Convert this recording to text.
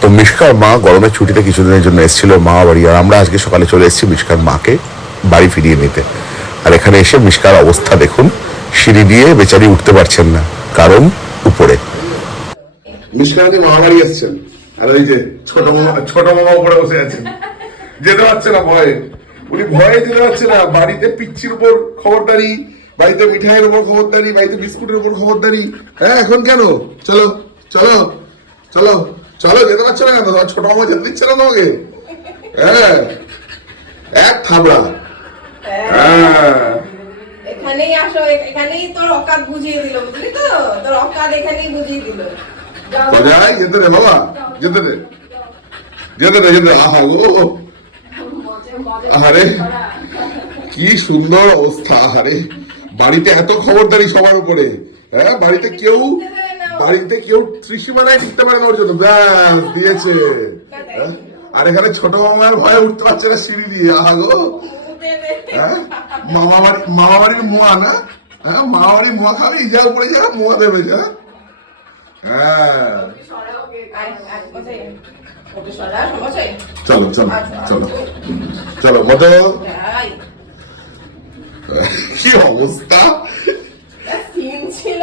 তো মিশকার মা গরমের ছুটিতে কিছুদিনের জন্য এসেছিল মা বাড়ি, আর আমরা আজকে সকালে চলে এসেছি মিশকার মাকে বাড়ি ফিরিয়ে নিতে। আর এখানে এসে মিশকার অবস্থা দেখুন, সিঁড়ি দিয়ে বেচারি উঠতে পারছেন না, কারণ উপরে। মিশকার মা বাড়ি এসছেন, আর ওই যে ছোট মামা উপরে বসে আছেন, যেতে পারছে না ভয়ে, উনি ভয়ে যেতে পারছে না। বাড়িতে পিচ্ছির উপর খবরদারি, বাড়িতে মিঠাইয়ের উপর খবরদারি, বাড়িতে বিস্কুটের উপর খবরদারি। হ্যাঁ এখন কেন? চলো চলো চলো চলো, যেতে পারছো না কেন? তোমার ছোট মামা যেতে দিচ্ছে না তোমাকে? হ্যাঁ এক থাবড়া। হ্যাঁ এখানেই আসো, এখানেই তোর অকাত বুঝিয়ে দিল, বুঝলি তো? তোর অকাত এখানেই বুঝিয়ে দিল। যাই যেতে রে বাবা, যেতে রে, যেতে রে, যেতে। আহা গো, আহারে কি সুন্দর অবস্থা। আহারে বাড়িতে এত খবরদারি সবার উপরে। হ্যাঁ বাড়িতে কেউ ত্রিসীমানায় টিকতে পারে না ওর জন্য, ব্যাস দিয়েছে। আর এখানে ছোট মামার ভয়ে উঠতে পারছে না সিঁড়ি দিয়ে। আহা গো, হ্যাঁ মামা বাড়ির মুয়া না? হ্যাঁ মামা বাড়ির মুয়া খাবি, যা উপরে যা মুয়া দেবে যা। হ্যাঁ চলো চলো চলো চলো মতো। কি অবস্থা ছিল।